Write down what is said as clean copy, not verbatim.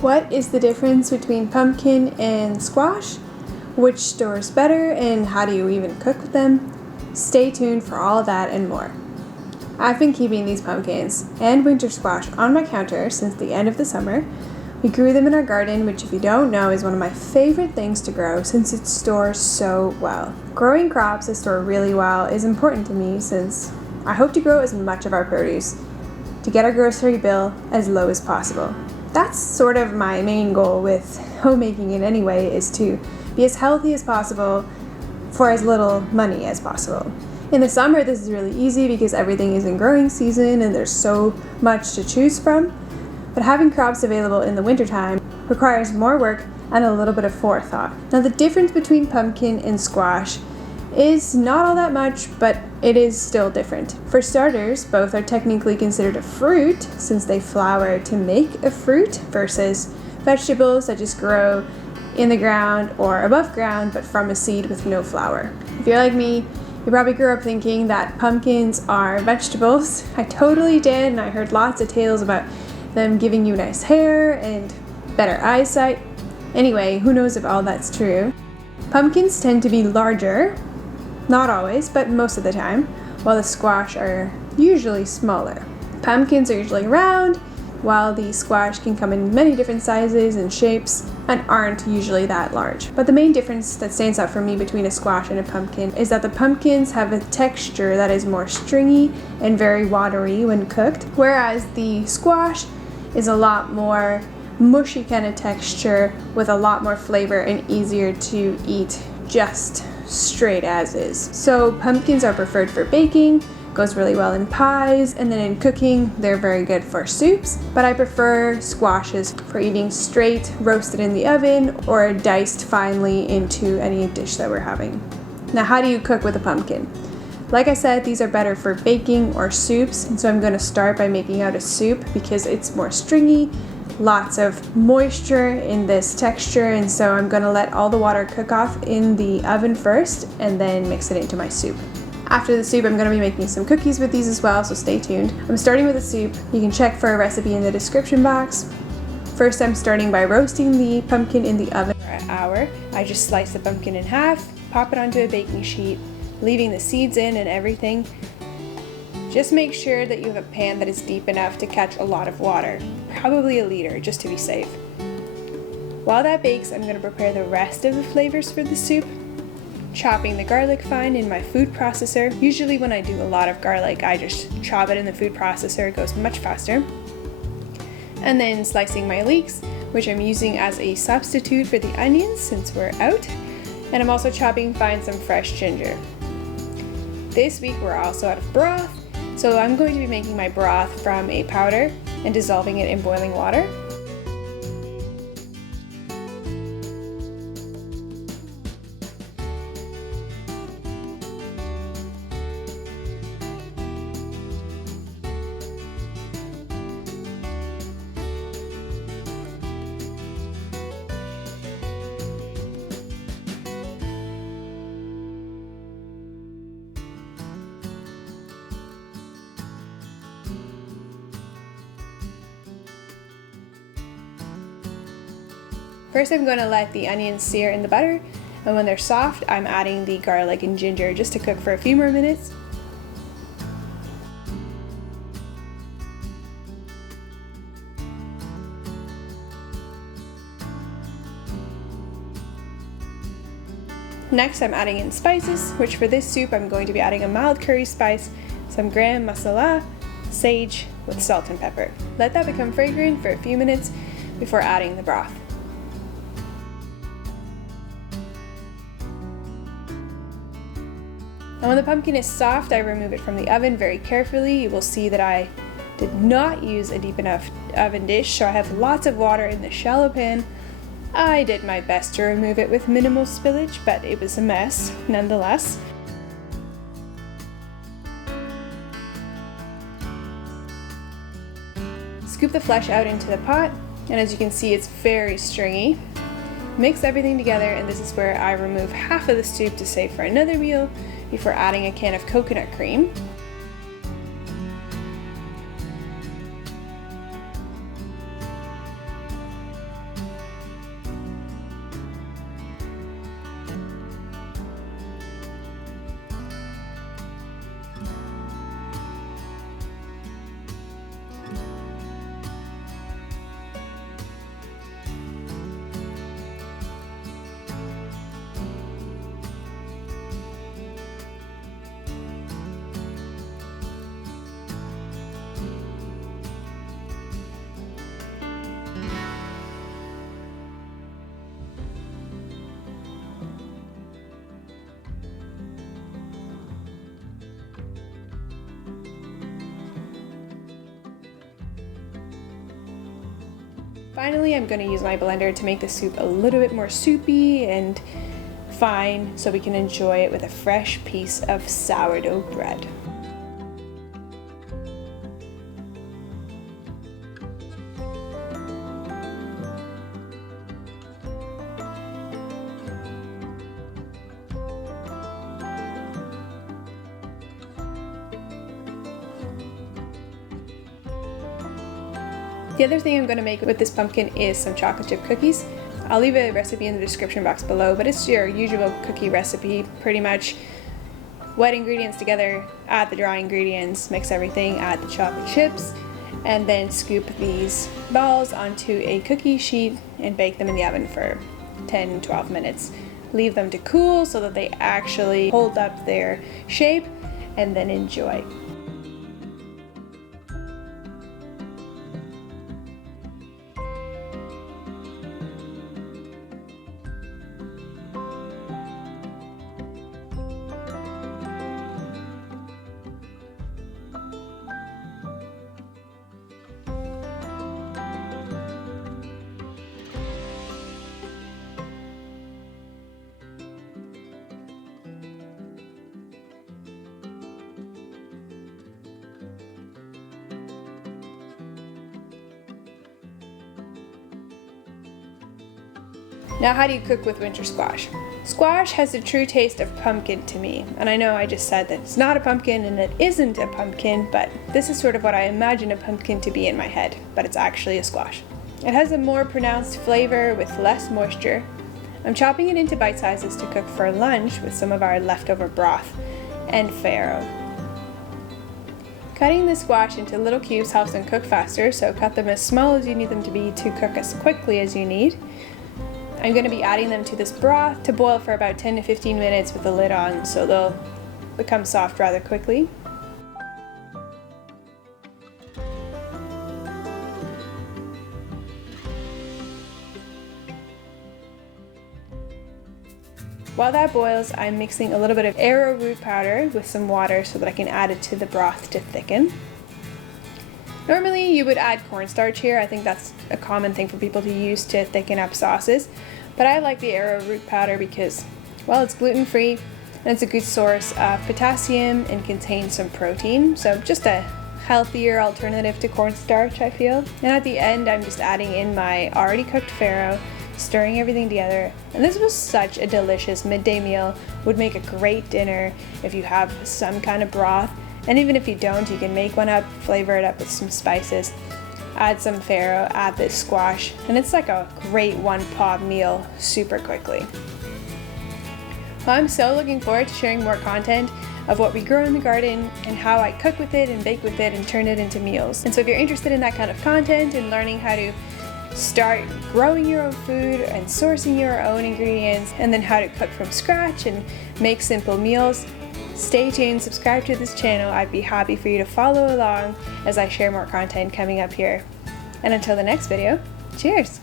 What is the difference between pumpkin and squash? Which store is better and how do you even cook with them? Stay tuned for all that and more. I've been keeping these pumpkins and winter squash on my counter since the end of the summer. We grew them in our garden, which if you don't know is one of my favorite things to grow since it stores so well. Growing crops that store really well is important to me since I hope to grow as much of our produce to get our grocery bill as low as possible. That's sort of my main goal with homemaking in any way, is to be as healthy as possible for as little money as possible. In the summer, this is really easy because everything is in growing season and there's so much to choose from. But having crops available in the wintertime requires more work and a little bit of forethought. Now, the difference between pumpkin and squash is not all that much, but it is still different. For starters, both are technically considered a fruit since they flower to make a fruit versus vegetables that just grow in the ground or above ground but from a seed with no flower. If you're like me, you probably grew up thinking that pumpkins are vegetables. I totally did, and I heard lots of tales about them giving you nice hair and better eyesight. Anyway, who knows if all that's true. Pumpkins tend to be larger, not always, but most of the time, while the squash are usually smaller. Pumpkins are usually round, while the squash can come in many different sizes and shapes and aren't usually that large. But the main difference that stands out for me between a squash and a pumpkin is that the pumpkins have a texture that is more stringy and very watery when cooked, whereas the squash is a lot more mushy kind of texture with a lot more flavor and easier to eat just straight as is. So pumpkins are preferred for baking, goes really well in pies, and then in cooking they're very good for soups, but I prefer squashes for eating straight, roasted in the oven, or diced finely into any dish that we're having. Now, how do you cook with a pumpkin? Like I said, these are better for baking or soups, and so I'm going to start by making out a soup because it's more stringy, lots of moisture in this texture, and so I'm going to let all the water cook off in the oven first and then mix it into my soup. After the soup, I'm going to be making some cookies with these as well, so stay tuned. I'm starting with a soup. You can check for a recipe in the description box. First, I'm starting by roasting the pumpkin in the oven for an hour. I just slice the pumpkin in half, pop it onto a baking sheet, leaving the seeds in and everything. Just make sure that you have a pan that is deep enough to catch a lot of water, probably 1 liter, just to be safe. While that bakes, I'm going to prepare the rest of the flavors for the soup, chopping the garlic fine in my food processor. Usually when I do a lot of garlic, I just chop it in the food processor, it goes much faster. And then slicing my leeks, which I'm using as a substitute for the onions since we're out. And I'm also chopping fine some fresh ginger. This week we're also out of broth, so I'm going to be making my broth from a powder and dissolving it in boiling water. First, I'm going to let the onions sear in the butter, and when they're soft, I'm adding the garlic and ginger just to cook for a few more minutes. Next, I'm adding in spices, which for this soup, I'm going to be adding a mild curry spice, some garam masala, sage with salt and pepper. Let that become fragrant for a few minutes before adding the broth. And when the pumpkin is soft, I remove it from the oven very carefully. You will see that I did not use a deep enough oven dish, so I have lots of water in the shallow pan. I did my best to remove it with minimal spillage, but it was a mess nonetheless. Scoop the flesh out into the pot, and as you can see, it's very stringy. Mix everything together, and this is where I remove half of the soup to save for another meal before adding a can of coconut cream. Finally, I'm going to use my blender to make the soup a little bit more soupy and fine so we can enjoy it with a fresh piece of sourdough bread. The other thing I'm going to make with this pumpkin is some chocolate chip cookies. I'll leave a recipe in the description box below, but it's your usual cookie recipe, pretty much. Wet ingredients together, add the dry ingredients, mix everything, add the chocolate chips, and then scoop these balls onto a cookie sheet and bake them in the oven for 10-12 minutes. Leave them to cool so that they actually hold up their shape, and then enjoy. Now, how do you cook with winter squash? Squash has the true taste of pumpkin to me, and I know I just said that it's not a pumpkin and it isn't a pumpkin, but this is sort of what I imagine a pumpkin to be in my head, but it's actually a squash. It has a more pronounced flavor with less moisture. I'm chopping it into bite sizes to cook for lunch with some of our leftover broth and farro. Cutting the squash into little cubes helps them cook faster, so cut them as small as you need them to be to cook as quickly as you need. I'm going to be adding them to this broth to boil for about 10 to 15 minutes with the lid on, so they'll become soft rather quickly. While that boils, I'm mixing a little bit of arrowroot powder with some water so that I can add it to the broth to thicken. Normally you would add cornstarch here. I think that's a common thing for people to use to thicken up sauces, but I like the arrowroot powder because, well, it's gluten-free and it's a good source of potassium and contains some protein, so just a healthier alternative to cornstarch, I feel. And at the end, I'm just adding in my already cooked farro, stirring everything together, and this was such a delicious midday meal. Would make a great dinner if you have some kind of broth. And even if you don't, you can make one up, flavor it up with some spices, add some farro, add this squash, and it's like a great one-pot meal super quickly. Well, I'm so looking forward to sharing more content of what we grow in the garden and how I cook with it and bake with it and turn it into meals. And so if you're interested in that kind of content and learning how to start growing your own food and sourcing your own ingredients, and then how to cook from scratch and make simple meals, stay tuned, subscribe to this channel. I'd be happy for you to follow along as I share more content coming up here. And until the next video, cheers!